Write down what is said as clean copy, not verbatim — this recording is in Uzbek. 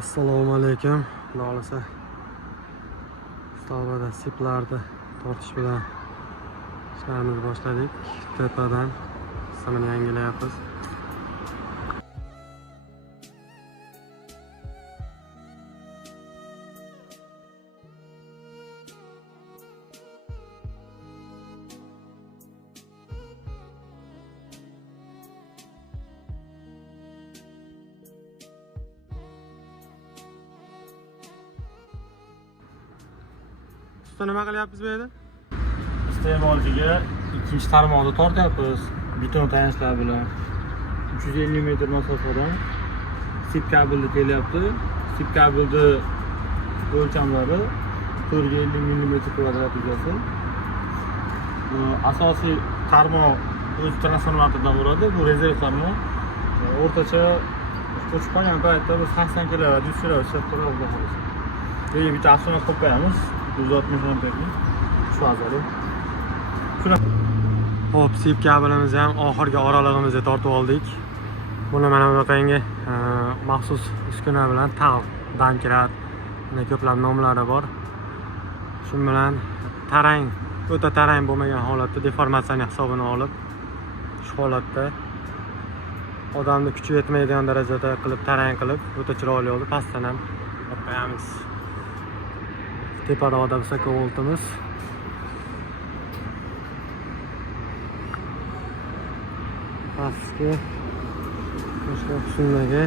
Assalomu alaykum. Xudo xolasa stavbada siplarni tortish bilan ishlarimizni boshladik. Tepadan simini yangilayapmiz. Nima qilyapmiz bu yerda? Iste'molchiga ikkinchi tarmoqni tortyapmiz beton tayanchlar bilan 350 metr masofadan sip kabelni kelyapti. Sip kabelni o'lchamlari 450 mm kvadrat egasi. Asosiy tarmoq o'z transformatoridan uradi. Bu rezerv tarmoq. O'rtacha o'chib qolgan paytda biz 80 kW 100 kW ishlab turadi. Keyin bitta avtomat qo'yib qo'yamiz. 160 amperlik shu azali. Hop, sip kabelimizni ham oxirgi oralig'imizga tortib oldik. Buni mana bunaqangi maxsus uskuna bilan TAL, Dankirat, bunday ko'plab nomlari bor. Shu bilan tarang, o'ta tarang bo'lmagan holatda deformatsiyani hisobini olib, shu holatda odamni kuchi yetmaydigan darajada qilib tarang qilib, o'ta chiroyli olib pastdan ham qo'yamiz. Tepada visokovoltimiz. Pastki boshqa qismdagi